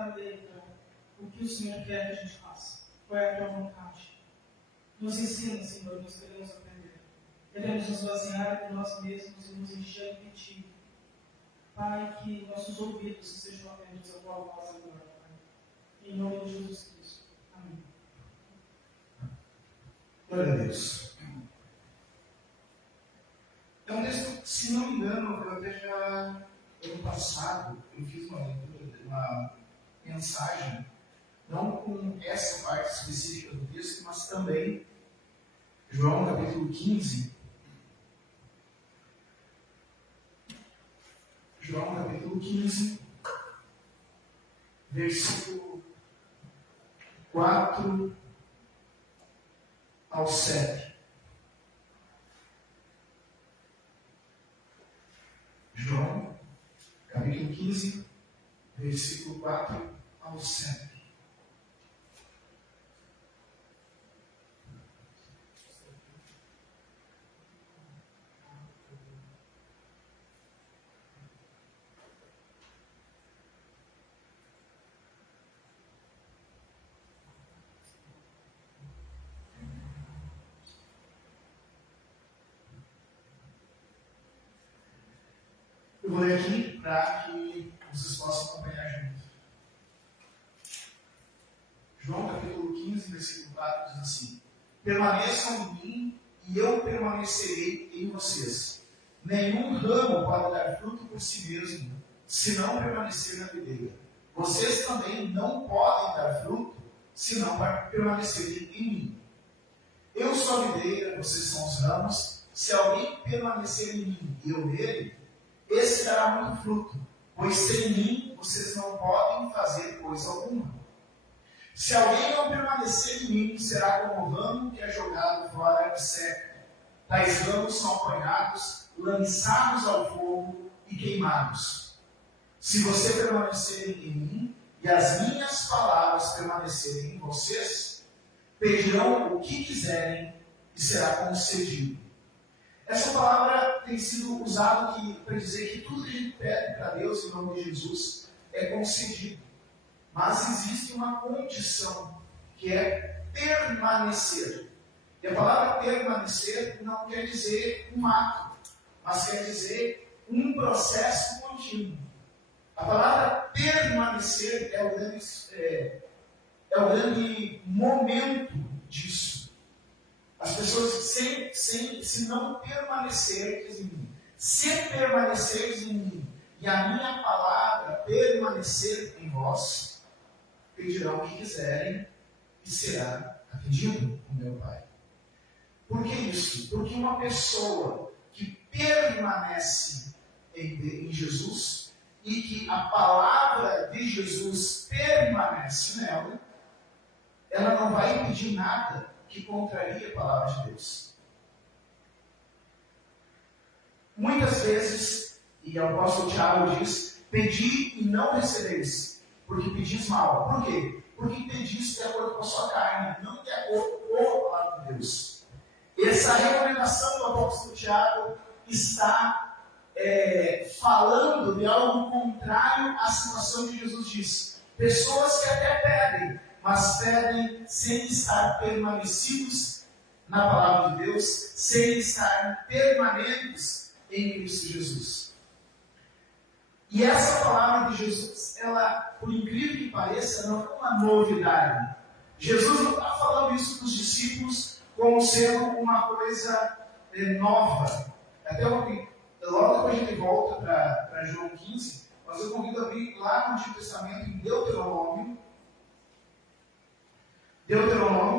cada letra o que o Senhor quer que a gente faça. Qual é a tua vontade? Nos ensina, Senhor, nós queremos aprender. Queremos nos basear em nós mesmos e nos encher de Ti. Pai, que nossos ouvidos sejam atentos à Tua voz agora, Pai. Em nome de Jesus Cristo. Amém. Glória a Deus. É um texto, se não me engano, eu até já, ano passado, eu fiz uma mensagem, não com essa parte específica do texto, mas também, João capítulo 15. João capítulo 15, versículo 4 ao 7. João, capítulo 15, versículo 4 ao 7. Eu vou ler aqui para que vocês possam acompanhar junto. João capítulo 15, versículo 4 diz assim: permaneçam em mim e eu permanecerei em vocês. Nenhum ramo pode dar fruto por si mesmo, se não permanecer na videira. Vocês também não podem dar fruto, se não permanecerem em mim. Eu sou a videira, vocês são os ramos. Se alguém permanecer em mim e eu nele, esse dará muito fruto, pois sem mim vocês não podem fazer coisa alguma. Se alguém não permanecer em mim, será como o ramo que é jogado fora e seca. Tais ramos são apanhados, lançados ao fogo e queimados. Se você permanecer em mim e as minhas palavras permanecerem em vocês, pedirão o que quiserem e será concedido. Essa palavra tem sido usada para dizer que tudo que a gente pede para Deus em nome de Jesus é concedido. Mas existe uma condição, que é permanecer. E a palavra permanecer não quer dizer um ato, mas quer dizer um processo contínuo. A palavra permanecer é o grande momento disso. As pessoas, se não permanecerem em mim, se permanecerem em mim, e a minha palavra permanecer em vós, pedirão o que quiserem e será atendido por meu Pai. Por que isso? Porque uma pessoa que permanece em Jesus e que a palavra de Jesus permanece nela, ela não vai pedir nada que contraria a palavra de Deus. Muitas vezes, e o apóstolo Tiago diz, pedi e não recebeis, porque pedis mal. Por quê? Porque pedis de acordo com a sua carne, não de acordo com a palavra de Deus. Essa recomendação do apóstolo Tiago está falando de algo contrário à situação que Jesus disse. Pessoas que até pedem, mas pedem sem estar permanecidos na palavra de Deus, sem estar permanentes em Cristo Jesus. E essa palavra de Jesus, ela, por incrível que pareça, não é uma novidade. Jesus não está falando isso para os discípulos como sendo uma coisa nova. Até logo depois a gente volta para João 15, mas eu convido a abrir lá no Antigo Testamento, em Deuteronômio,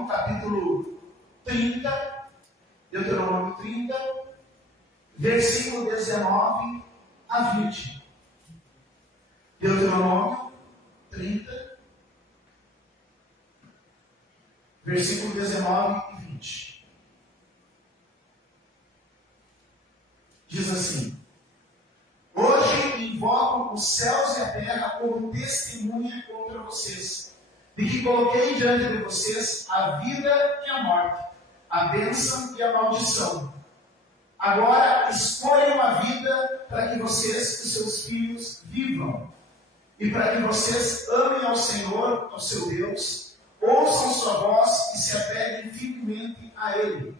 capítulo 30, Deuteronômio 30, versículo 19 a 20. Deuteronômio 30, versículo 19 e 20. Diz assim: hoje invoco os céus e a terra como testemunha contra vocês, de que coloquei diante de vocês a vida e a morte, a bênção e a maldição. Agora escolham a vida para que vocês e seus filhos vivam, e para que vocês amem ao Senhor, ao seu Deus, ouçam sua voz e se apeguem firmemente a Ele.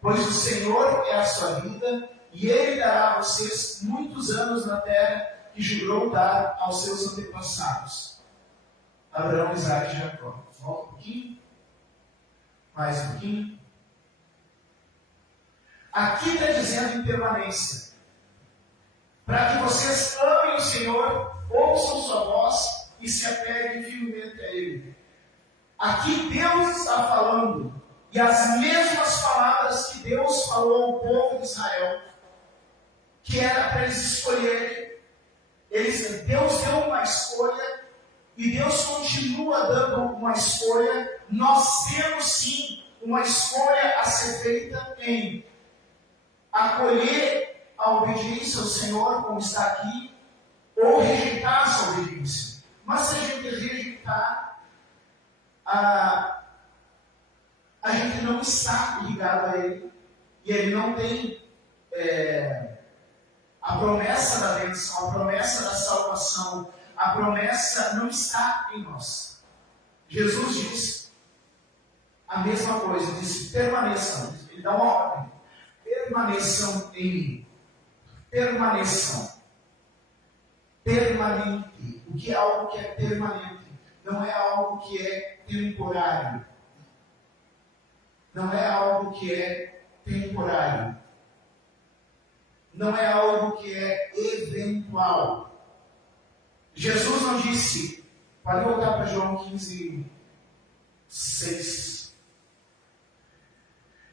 Pois o Senhor é a sua vida, e Ele dará a vocês muitos anos na terra que jurou dar aos seus antepassados. Abraão, Isaac e Jacó. Volta um pouquinho. Mais um pouquinho. Aqui está dizendo em permanência. Para que vocês amem o Senhor, ouçam sua voz e se apeguem firmemente a Ele. Aqui Deus está falando, e as mesmas palavras que Deus falou ao povo de Israel, que era para eles escolherem. Deus deu uma escolha, e Deus continua dando uma escolha. Nós temos sim uma escolha a ser feita em acolher a obediência ao Senhor, como está aqui, ou rejeitar essa obediência. Mas se a gente rejeitar, a gente não está ligado a Ele, e Ele não tem a promessa da bênção, a promessa da salvação, a promessa não está em nós. Jesus disse a mesma coisa, disse: permaneçam. Ele dá uma ordem: permaneçam em mim. Permaneçam. Permanente. O que é algo que é permanente? Não é algo que é temporário. Não é algo que é temporário. Não é algo que é eventual. Jesus não disse, pode voltar para João 15, 6.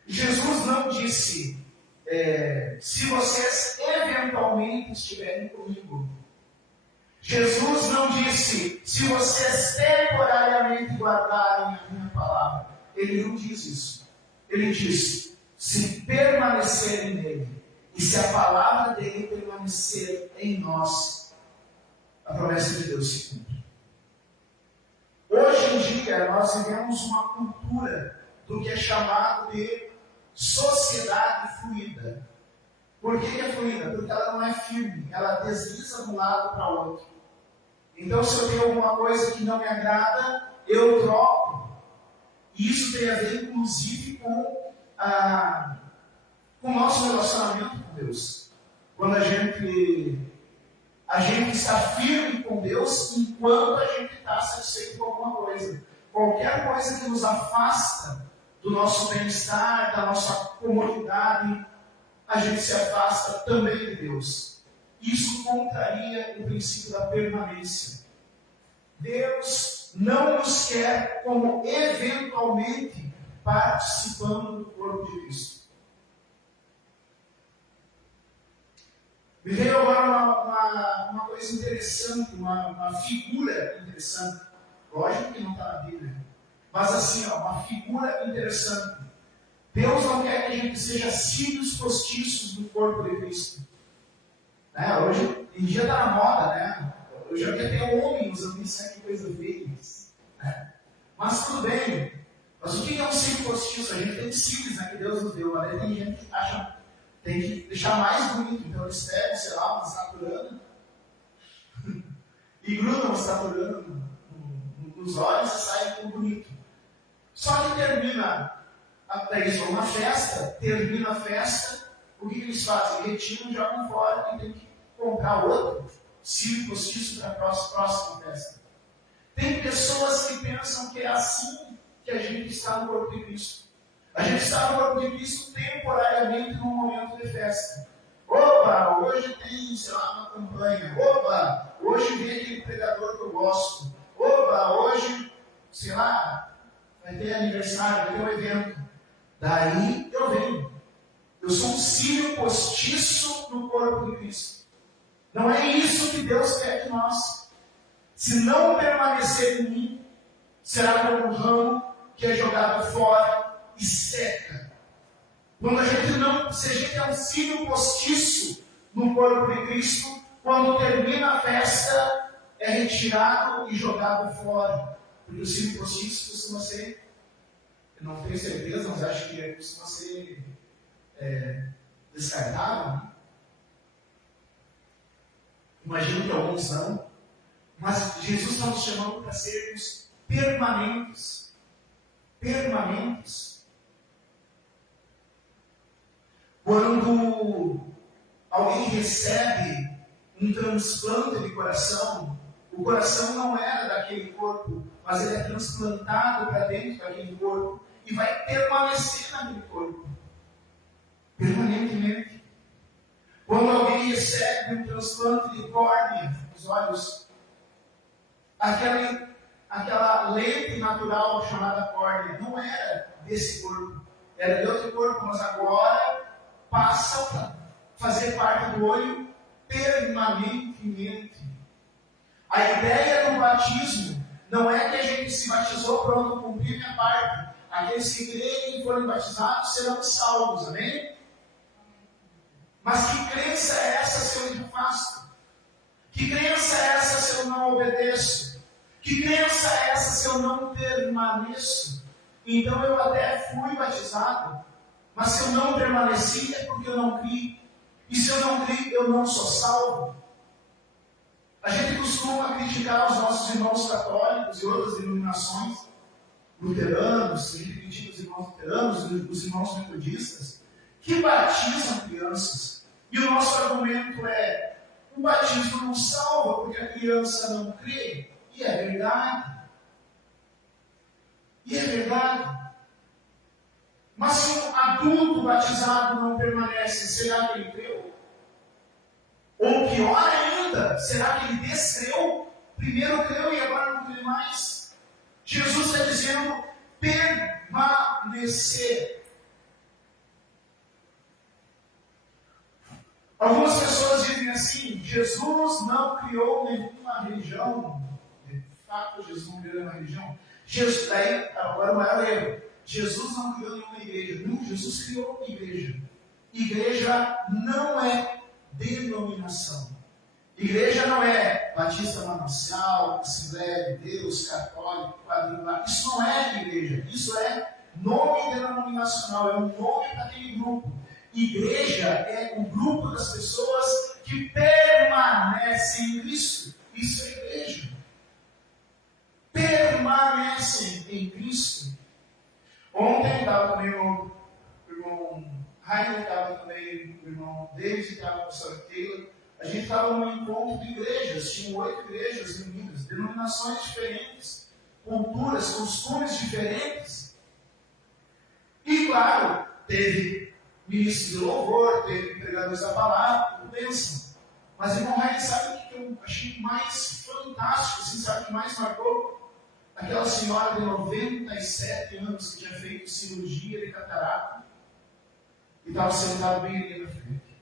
Jesus não disse, se vocês eventualmente estiverem comigo. Jesus não disse, se vocês temporariamente guardarem a minha palavra. Ele não diz isso. Ele diz, se permanecerem nele, e se a palavra dele permanecer em nós, a promessa de Deus se cumpre. Hoje em dia, nós vivemos uma cultura do que é chamado de sociedade fluida. Por que é fluida? Porque ela não é firme, ela desliza de um lado para o outro. Então, se eu tenho alguma coisa que não me agrada, eu troco. E isso tem a ver, inclusive, com o nosso relacionamento com Deus. Quando a gente está firme com Deus, enquanto a gente está satisfeito com alguma coisa. Qualquer coisa que nos afasta do nosso bem-estar, da nossa comodidade, a gente se afasta também de Deus. Isso contraria o princípio da permanência. Deus não nos quer como eventualmente participando do corpo de Cristo. Me veio agora uma coisa interessante, uma figura interessante. Lógico que não está na Bíblia, mas assim, uma figura interessante. Deus não quer que a gente seja cílios postiços do corpo de Cristo. Hoje em dia está na moda, né? Eu já vi até homem usando isso, que coisa feia. Né? Mas tudo bem. Mas o que é um cílio postiço? A gente tem cílios, né, que Deus nos deu. Mas tem gente que acha, tem que deixar mais bonito. Então eles pegam, sei lá, uma estaturana e grudam a estaturana nos olhos e saem com bonito. Só que termina uma festa, termina a festa, o que eles fazem? Retiram, jogam fora e tem que comprar outro cílio postiço para a próxima festa. Tem pessoas que pensam que é assim que a gente está no corpo de Cristo. A gente está no corpo de Cristo temporariamente num momento de festa. Opa, hoje tem, sei lá, uma campanha. Opa, hoje vem aquele pregador que eu gosto. Opa, hoje, sei lá, vai ter aniversário, vai ter um evento. Daí eu venho. Eu sou um cílio postiço no corpo de Cristo. Não é isso que Deus quer de nós. Se não permanecer em mim, será como um ramo que é jogado fora e seca. Quando se a gente é um cílio postiço no corpo de Cristo, quando termina a festa, é retirado e jogado fora. Porque o cílio postiço costuma ser, eu não tenho certeza, mas acho que costuma ser descartável. Imagino que alguns não. Mas Jesus está nos chamando para sermos permanentes. Permanentes. Quando alguém recebe um transplante de coração, o coração não era daquele corpo, mas ele é transplantado para dentro daquele corpo e vai permanecer naquele corpo. Permanentemente. Quando alguém recebe um transplante de córnea nos olhos, aquela lente natural chamada córnea não era desse corpo, era de outro corpo, mas agora passa a fazer parte do olho permanentemente. A ideia do batismo não é que a gente se batizou, pronto, cumpri minha parte. Aqueles que creem e forem batizados serão salvos, amém? Mas que crença é essa se eu me afasto? Que crença é essa se eu não obedeço? Que crença é essa se eu não permaneço? Então eu até fui batizado, mas se eu não permaneci é porque eu não criei. E se eu não criei, eu não sou salvo. A gente costuma criticar os nossos irmãos católicos e outras denominações, luteranos, a gente critica os irmãos luteranos, os irmãos metodistas, que batizam crianças. E o nosso argumento é: o batismo não salva porque a criança não crê. E é verdade. E é verdade. Mas se um adulto batizado não permanece, será que ele creu? Ou pior ainda, será que ele descreu? Primeiro creu e agora não crê mais? Jesus está dizendo permanecer. Algumas pessoas dizem assim: Jesus não criou nenhuma religião. De fato, Jesus não criou nenhuma religião. Jesus, daí, agora o maior erro. Jesus não criou nenhuma igreja. Não, Jesus criou uma igreja. Igreja não é denominação. Igreja não é Batista Manancial, Assembleia de Deus, Católico, Quadrangular. Isso não é igreja. Isso é nome denominacional. É um nome para aquele grupo. Igreja é o grupo das pessoas que permanecem em Cristo. Isso é igreja. Permanecem em Cristo. Ontem estava também o irmão Rainer, estava também o irmão David, estava o pastor Taylor. A gente estava num encontro de igrejas, tinham 8 igrejas reunidas, denominações diferentes, culturas, costumes diferentes. E claro, teve ministros de louvor, teve pregadores da palavra, tudo bênção. Mas irmão Rainer, sabe o que eu achei mais fantástico, assim, sabe o que mais marcou? Aquela senhora de 97 anos que tinha feito cirurgia de catarata e estava sentada bem ali na frente.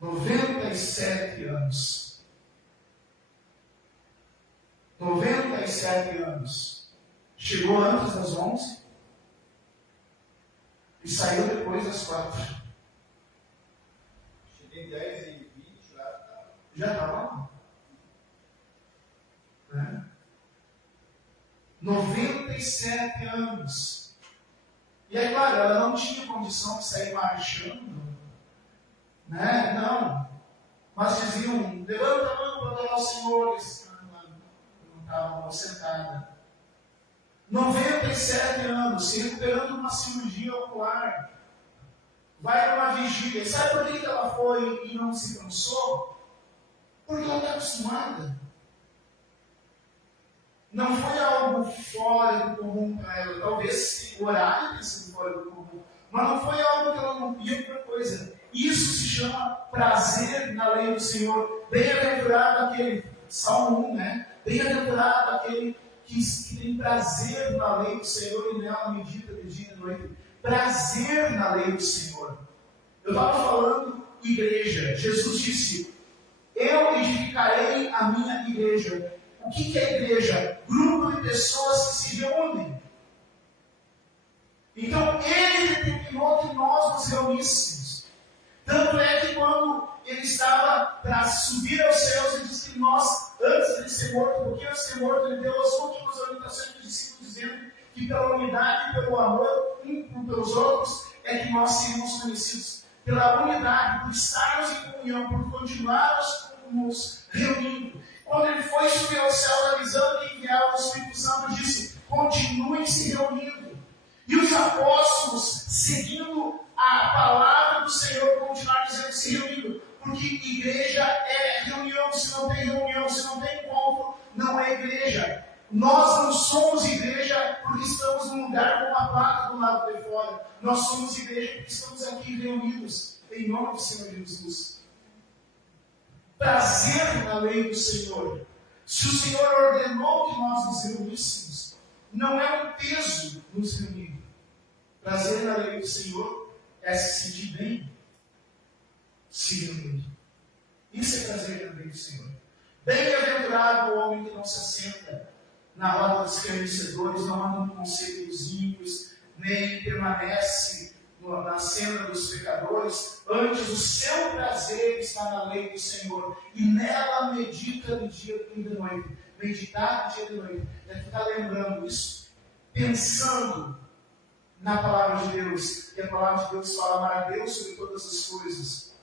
97 anos. 97 anos. Chegou antes das 11 e saiu depois das 4. Cheguei 10 e 20, já estava lá. Né? 97 anos. E é claro, ela não tinha condição de sair marchando, né? Não. Mas diziam: levanta a mão para adorar o Senhor. Não estava sentada. 97 anos, se recuperando de uma cirurgia ocular. Vai numa vigília. Sabe por que ela foi e não se cansou? Porque ela está acostumada. Não foi algo fora do comum para ela. Talvez o horário tenha sido fora do comum. Mas não foi algo que ela não via outra coisa. Isso se chama prazer na lei do Senhor. Bem-aventurado aquele, Salmo 1, né? Bem-aventurado aquele que tem prazer na lei do Senhor e nela medita de dia e de noite. Prazer na lei do Senhor. Eu estava falando igreja. Jesus disse: eu edificarei a minha igreja. O que é igreja? Grupo de pessoas que se reúnem. Então, ele determinou que nós nos reuníssemos. Tanto é que quando ele estava para subir aos céus, ele disse que nós, antes de ser morto, porque antes de ser morto, ele deu as últimas orientações dos discípulos, dizendo que pela unidade e pelo amor um pelos outros, é que nós seríamos conhecidos. Pela unidade, por estarmos em comunhão, por continuarmos nos reunindo. Quando ele foi subir ao céu, avisando que enviava o Espírito Santo, disse: continuem se reunindo. E os apóstolos, seguindo a palavra do Senhor, continuaram dizendo: se reunindo. Porque igreja é reunião. Se não tem reunião, se não tem encontro, não é igreja. Nós não somos igreja porque estamos num lugar com uma placa do lado de fora. Nós somos igreja porque estamos aqui reunidos em nome do Senhor Jesus. Prazer na lei do Senhor. Se o Senhor ordenou que nós nos reuníssemos, não é um peso nos reunir. Prazer na lei do Senhor é se sentir bem, se reunir. Isso é prazer na lei do Senhor. Bem-aventurado o homem que não se assenta na roda dos escarnecedores, não anda no conselho dos ímpios, nem permanece na cena dos pecadores. Antes, o seu prazer está na lei do Senhor, e nela medita de dia e de noite. Meditar de dia e de noite. É ficar lembrando isso, pensando na palavra de Deus. E a palavra de Deus fala: amar a Deus sobre todas as coisas.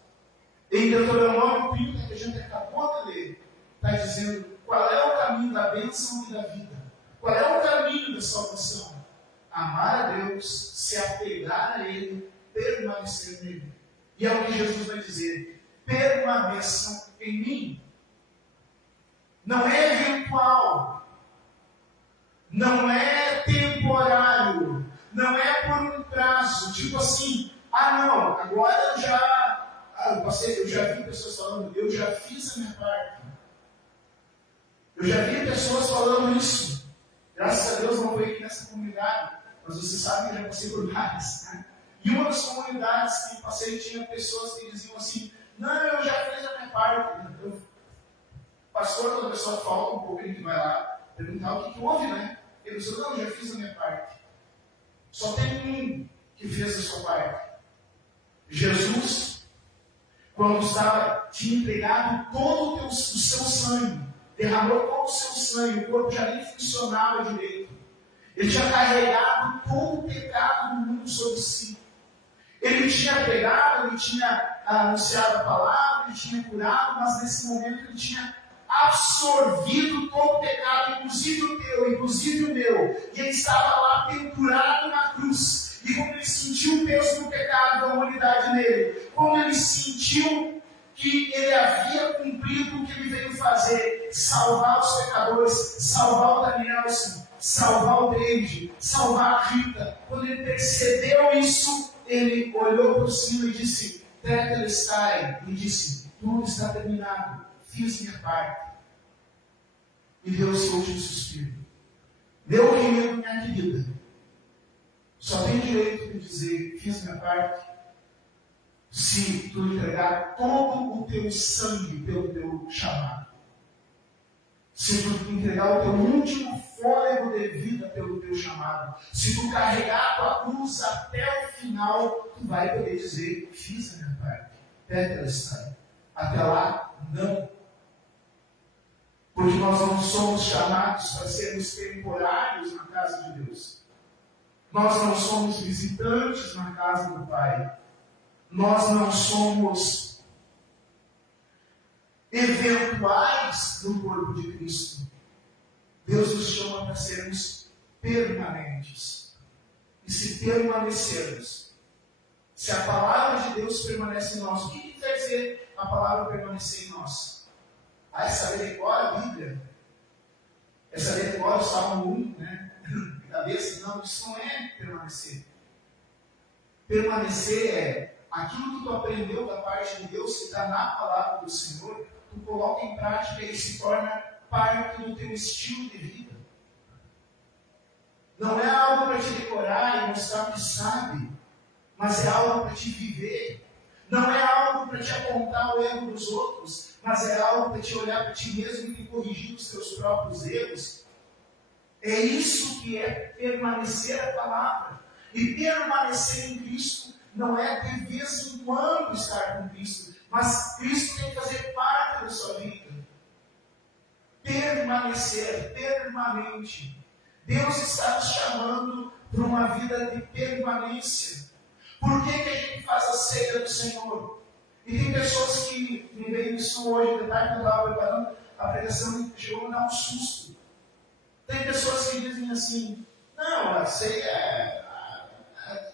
Em Deuteronômio 30, que a gente acabou de ler, está dizendo qual é o caminho da bênção e da vida. Qual é o caminho da salvação? Amar a Deus, se apegar a Ele, permanecer nele. E é o que Jesus vai dizer: permaneçam em mim. Não é eventual, não é temporário, não é por um prazo, tipo assim: não, agora eu já vi pessoas falando, eu já fiz a minha parte. Eu já vi pessoas falando isso. Graças a Deus não foi aqui nessa comunidade, mas você sabe que eu já passei por várias, né? E uma das comunidades que passei tinha pessoas que diziam assim: não, eu já fiz a minha parte. Pastor, quando a pessoa falta um pouco, a gente vai lá perguntar o que houve, né? Ele disse: não, eu já fiz a minha parte. Só tem um que fez a sua parte. Jesus, quando tinha entregado todo o seu sangue, derramou todo o seu sangue, o corpo já nem funcionava direito. Ele tinha carregado todo o pecado do mundo sobre si. Ele tinha pregado, ele tinha anunciado a palavra, ele tinha curado, mas nesse momento ele tinha absorvido todo o pecado, inclusive o teu, inclusive o meu. E ele estava lá pendurado na cruz. E quando ele sentiu o peso do pecado da humanidade nele, quando ele sentiu que ele havia cumprido o que ele veio fazer, salvar os pecadores, salvar o Danielson, salvar o David, salvar a Rita, quando ele percebeu isso, ele olhou para cima e disse: Tetelestai, e disse: tudo está terminado, fiz minha parte. E deu o seu último suspiro. Meu querido, minha querida, só tem direito de dizer: fiz minha parte, se tu entregar todo o teu sangue pelo teu chamado. Se tu entregar o teu último fôlego de vida pelo teu chamado. Se tu carregar a tua cruz até o final, tu vai poder dizer: fiz a minha parte. Tetelestai. Até lá, não. Porque nós não somos chamados para sermos temporários na casa de Deus. Nós não somos visitantes na casa do Pai. Nós não somos eventuais no corpo de Cristo. Deus nos chama para sermos permanentes. E se permanecermos, se a palavra de Deus permanece em nós, o que quer dizer a palavra permanecer em nós? É saber decora a Bíblia? É saber decora o Salmo 1, né? De cabeça? Não, isso não é permanecer. Permanecer é aquilo que tu aprendeu da parte de Deus, que está na palavra do Senhor, tu coloca em prática e se torna parte do teu estilo de vida. Não é algo para te decorar e mostrar que sabe, mas é algo para te viver. Não é algo para te apontar o erro dos outros, mas é algo para te olhar para ti mesmo e te corrigir os teus próprios erros. É isso que é permanecer a palavra. E permanecer em Cristo não é de vez em quando estar com Cristo, mas Cristo tem que fazer parte da sua vida. Permanecer, permanente. Deus está nos chamando para uma vida de permanência. Por que a gente faz a ceia do Senhor? E tem pessoas que me veem isso hoje, de tarde que eu estava preparando, a pregação chegou a me dar um susto. Tem pessoas que dizem assim, não, isso aí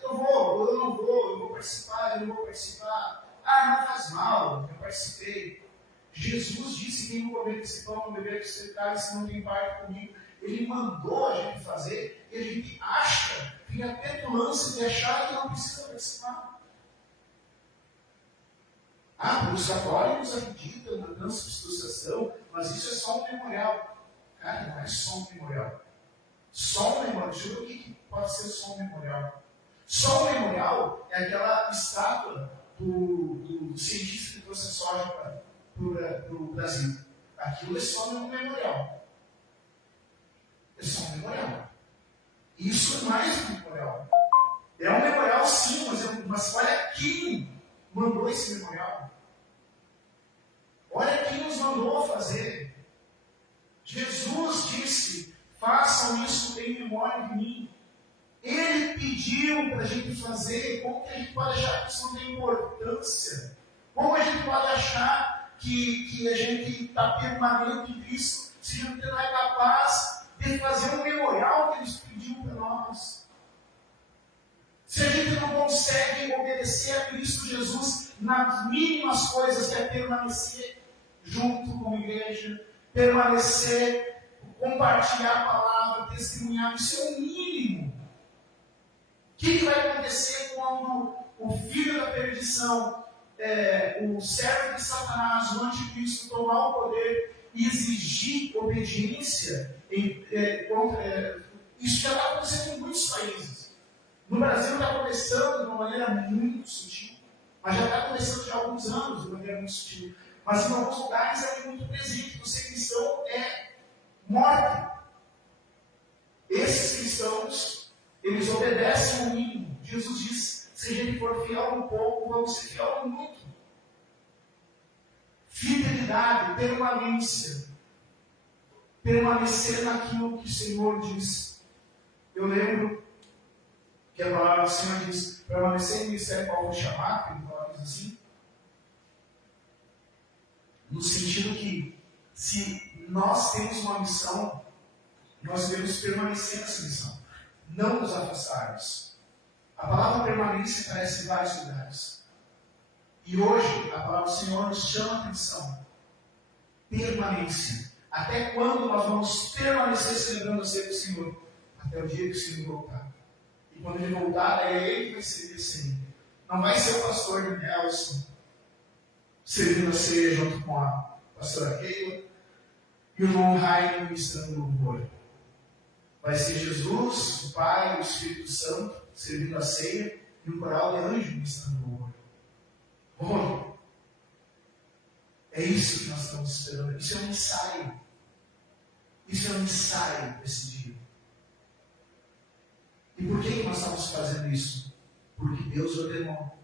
eu não vou participar, eu não vou participar. Não faz mal, eu participei. Jesus disse que quem não comer desse pão, não beber desse cálice, não tem parte comigo. Ele mandou a gente fazer e a gente acha, tem a petulância de achar que não precisa participar. Os católicos acreditam na transubstanciação, mas isso é só um memorial. Cara, não é só um memorial. Só um memorial. Deixa eu ver o que pode ser só um memorial. Só um memorial é aquela estátua do cientista que trouxe a soja para o Brasil. Aquilo é só um memorial. É só um memorial. Isso é mais um memorial. É um memorial sim, mas olha quem mandou esse memorial. Olha quem nos mandou fazer. Jesus disse, façam isso em memória de mim. Ele pediu para a gente fazer. Como que a gente pode achar que isso não tem importância? Como a gente pode achar que a gente está permanente em Cristo se a gente não é capaz de fazer um memorial que Ele pediu para nós? Se a gente não consegue obedecer a Cristo Jesus nas mínimas coisas, que é permanecer junto com a igreja, permanecer, compartilhar a palavra, testemunhar, isso é o mínimo. O que vai acontecer quando o filho da perdição, o servo de Satanás, o anticristo, tomar o poder e exigir obediência? Isso já está acontecendo em muitos países. No Brasil está começando de uma maneira muito sutil, mas já está começando já há alguns anos de uma maneira muito sutil. Mas em alguns lugares é muito presente, que ser cristão é morte. Esses cristãos, eles obedecem o mínimo. Jesus diz, se a gente for fiel no pouco, vamos ser fiel no muito. Fidelidade, permanência. Permanecer naquilo que o Senhor diz. Eu lembro que a palavra do Senhor diz, permanecer no ministério qual vou chamar, que ele fala assim, no sentido que, se nós temos uma missão, nós devemos permanecer nessa missão, não nos afastarmos. A palavra permanência aparece em vários lugares. E hoje, a palavra do Senhor nos chama a atenção. Permanência. Até quando nós vamos permanecer celebrando a ceia do Senhor? Até o dia que o Senhor voltar. E quando Ele voltar, é Ele que vai servir a ceia. Não vai ser o pastor Nelson servindo a ceia junto com a pastora Keila e o irmão Raio ministrando louvor. Vai ser Jesus, o Pai, o Espírito Santo servindo a ceia e o coral de anjos ministrando louvor. Olha, é isso que nós estamos esperando. Isso é um ensaio. Isso é um ensaio desse dia. E por que nós estamos fazendo isso? Porque Deus ordenou.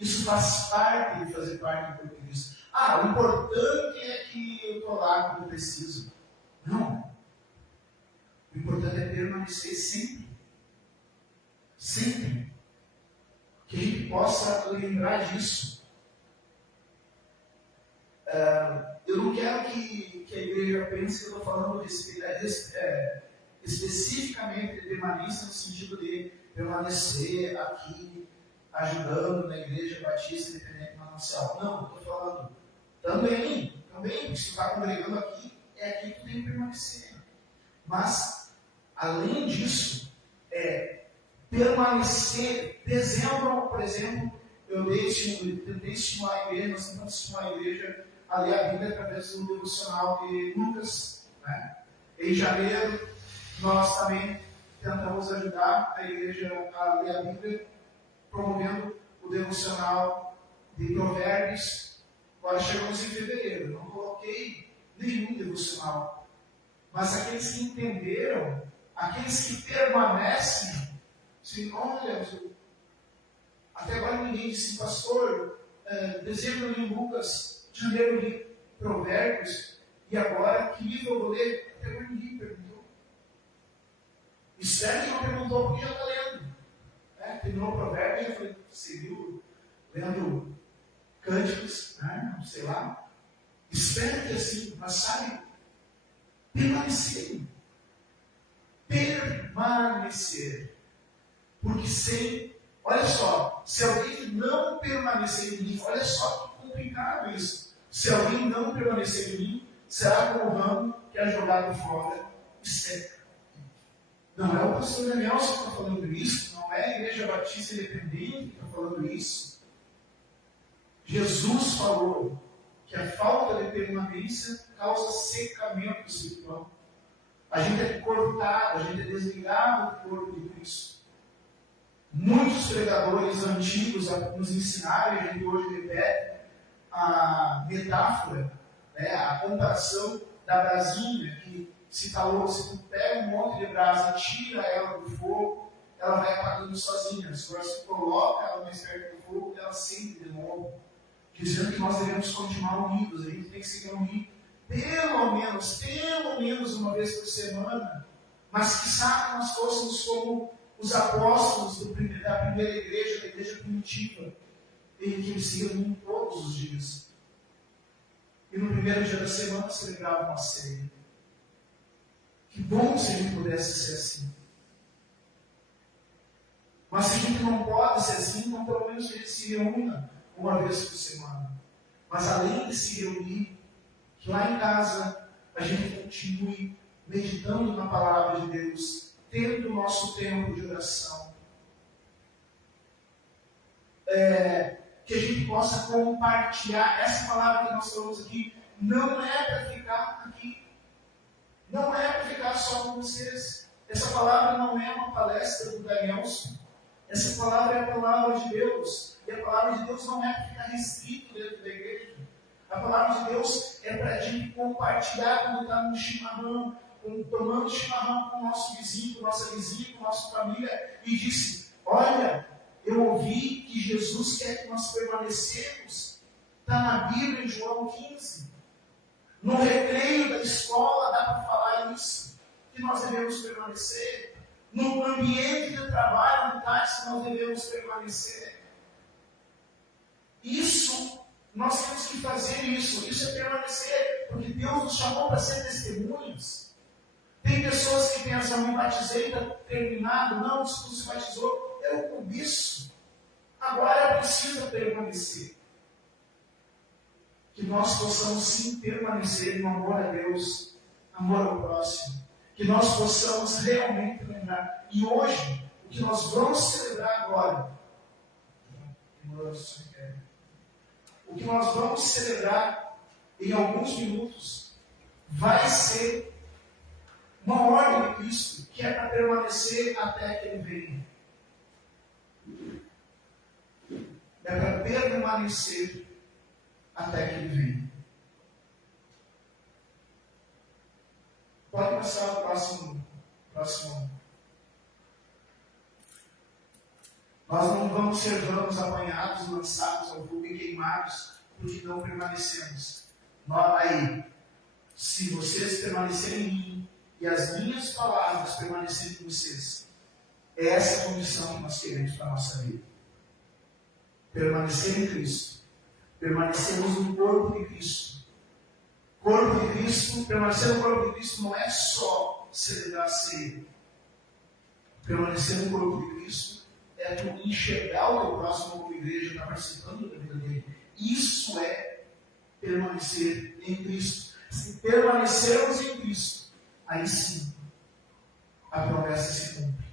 Isso faz parte de fazer parte do corpo de Cristo. O importante é que eu estou lá quando eu preciso. Não. O importante é permanecer sempre. Sempre. Que a gente possa lembrar disso. Eu não quero que a igreja pense que eu estou falando especificamente de permanência no sentido de permanecer aqui ajudando na igreja batista independente manancial. Não, eu estou falando também, porque se tu está congregando aqui, é aqui que tu tem que permanecer. Mas, além disso, permanecer. Dezembro, por exemplo, eu tentei estimular a igreja, nós tentamos estimular a igreja a ler a Bíblia através do devocional de Lucas. Né? Em janeiro, nós também tentamos ajudar a igreja a ler a Bíblia, promovendo o devocional de Provérbios. Agora chegamos em fevereiro, não coloquei nenhum devocional. Mas aqueles que entenderam, aqueles que permanecem, assim, olha, até agora ninguém disse, pastor, dezembro li Lucas, janeiro li Provérbios, e agora que livro eu vou ler? Até agora ninguém perguntou. Espero que não perguntou porque já está lendo. Terminou o provérbio, já foi, seguiu lendo cânticos, sei lá. Espero que assim, mas Mas sabe, permanecer. Permanecer. Porque olha só, se alguém não permanecer em mim, olha só que complicado isso. Se alguém não permanecer em mim, será como o ramo que é jogado fora e seca. Não é o pastor Daniel que está falando isso, não é a Igreja Batista Independente que está falando isso. Jesus falou que a falta de permanência causa secamento espiritual. A gente é cortado, a gente é desligado do corpo de Cristo. Muitos pregadores antigos nos ensinaram, e a gente hoje repete, a metáfora, né, a comparação da brasinha, que se tu pega um monte de brasa, tira ela do fogo, ela vai apagando sozinha. Agora, se tu coloca ela mais perto do fogo, ela acende de novo. Dizendo que nós devemos continuar unidos, a gente tem que se reunir pelo menos uma vez por semana, mas que sabe nós fôssemos como os apóstolos da primeira igreja, da igreja primitiva, em que eles se reuniam todos os dias. E no primeiro dia da semana celebravam a ceia. Que bom se a gente pudesse ser assim. Mas se a gente não pode ser assim, então pelo menos a gente se reúna uma vez por semana. Mas além de se reunir, que lá em casa a gente continue meditando na palavra de Deus, tendo o nosso tempo de oração. Que a gente possa compartilhar essa palavra que nós falamos aqui. Não é para ficar aqui. Não é para ficar só com vocês. Essa palavra não é uma palestra do Danielson. Essa palavra é a palavra de Deus. E a palavra de Deus não é para ficar restrito dentro da igreja. A palavra de Deus é para a gente compartilhar quando está no chimarrão, tomando chimarrão com o nosso vizinho, com nossa vizinha, com nossa família, e disse: olha, eu ouvi que Jesus quer que nós permanecemos. Está na Bíblia, em João 15. No recreio da escola dá para falar isso, que nós devemos permanecer. No ambiente de trabalho, no táxi, nós devemos permanecer. Isso, nós temos que fazer isso. Isso é permanecer, porque Deus nos chamou para ser testemunhas. Tem pessoas que pensam: me batizei, está terminado. Não, se tu se batizou, é o cobiço. Agora precisa permanecer. Que nós possamos sim permanecer no amor a Deus, amor ao próximo. Que nós possamos realmente lembrar. E hoje, o que nós vamos celebrar agora, o que nós vamos celebrar em alguns minutos, vai ser uma ordem de Cristo, que é para permanecer até que Ele venha. É para permanecer até que Ele venha. Pode passar o próximo. Nós não vamos ser ramos apanhados, lançados ao fogo e queimados, porque não permanecemos. Aí, se vocês permanecerem em mim e as minhas palavras permanecerem em vocês, é essa a condição que nós queremos para a nossa vida. Permanecer em Cristo. Permanecermos no corpo de Cristo. Corpo de Cristo, permanecer no corpo de Cristo não é só celebrar a ceia. Permanecer no corpo de Cristo é tu enxergar o teu próximo como igreja, estar participando da vida dele. Isso é permanecer em Cristo. Se permanecermos em Cristo, aí sim a promessa se cumpre.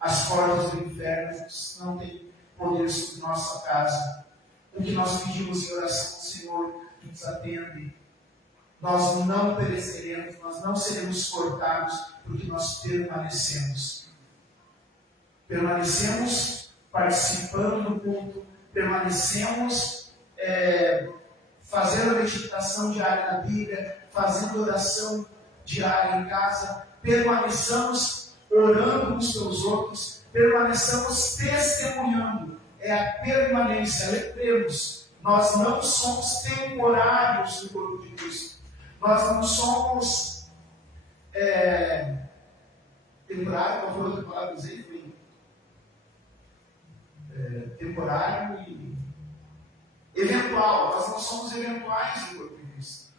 As portas do inferno não têm poder sobre nossa casa. O que nós pedimos em oração, Senhor, nos atende. Nós não pereceremos, nós não seremos cortados, porque nós permanecemos. Permanecemos participando do culto, permanecemos fazendo a meditação diária na Bíblia, fazendo oração diária em casa, permaneçamos orando uns pelos outros, permaneçamos testemunhando. É a permanência. Lembremos, nós não somos temporários no corpo de Cristo. Nós não somos temporário, qual foi a outra palavra que usei? Temporário e eventual. Nós não somos eventuais no corpo de Cristo.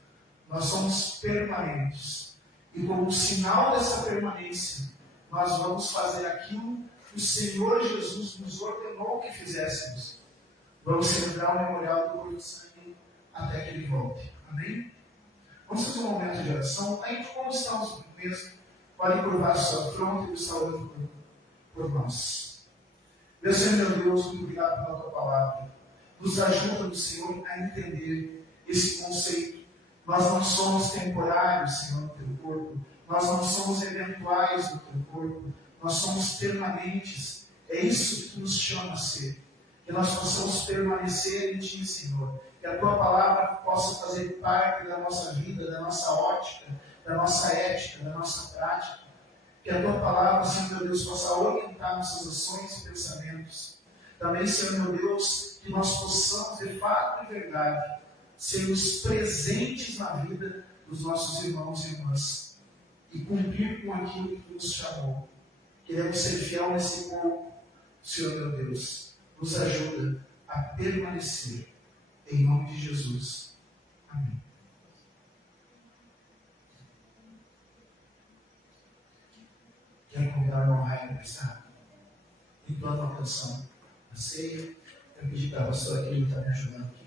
nós somos permanentes. E como sinal dessa permanência, nós vamos fazer aquilo que o Senhor Jesus nos ordenou que fizéssemos. Vamos celebrar o memorial do corpo de sangue até que Ele volte. Amém? Vamos fazer um momento de oração. Aí, como estamos mesmo, pode curvar sua fronte e estar orando por nós. Meu Senhor, meu Deus, muito obrigado pela Tua palavra. Nos ajuda, no Senhor, a entender esse conceito. Nós não somos temporários, Senhor, no Teu corpo. Nós não somos eventuais no Teu corpo. Nós somos permanentes. É isso que Tu nos chama a ser. Que nós possamos permanecer em Ti, Senhor. Que a Tua palavra possa fazer parte da nossa vida, da nossa ótica, da nossa ética, da nossa prática. Que a Tua palavra, Senhor meu Deus, possa orientar nossas ações e pensamentos. Também, Senhor meu Deus, que nós possamos, de fato e verdade, sermos presentes na vida dos nossos irmãos e irmãs. E cumprir com aquilo que Tu nos chamou. Queremos ser fiel nesse corpo, Senhor meu Deus. Nos ajuda a permanecer. Em nome de Jesus. Amém. Quero convidar o irmão Rainer para estar entoando uma canção na ceia. Eu pedi para a pastora que ele está me ajudando aqui.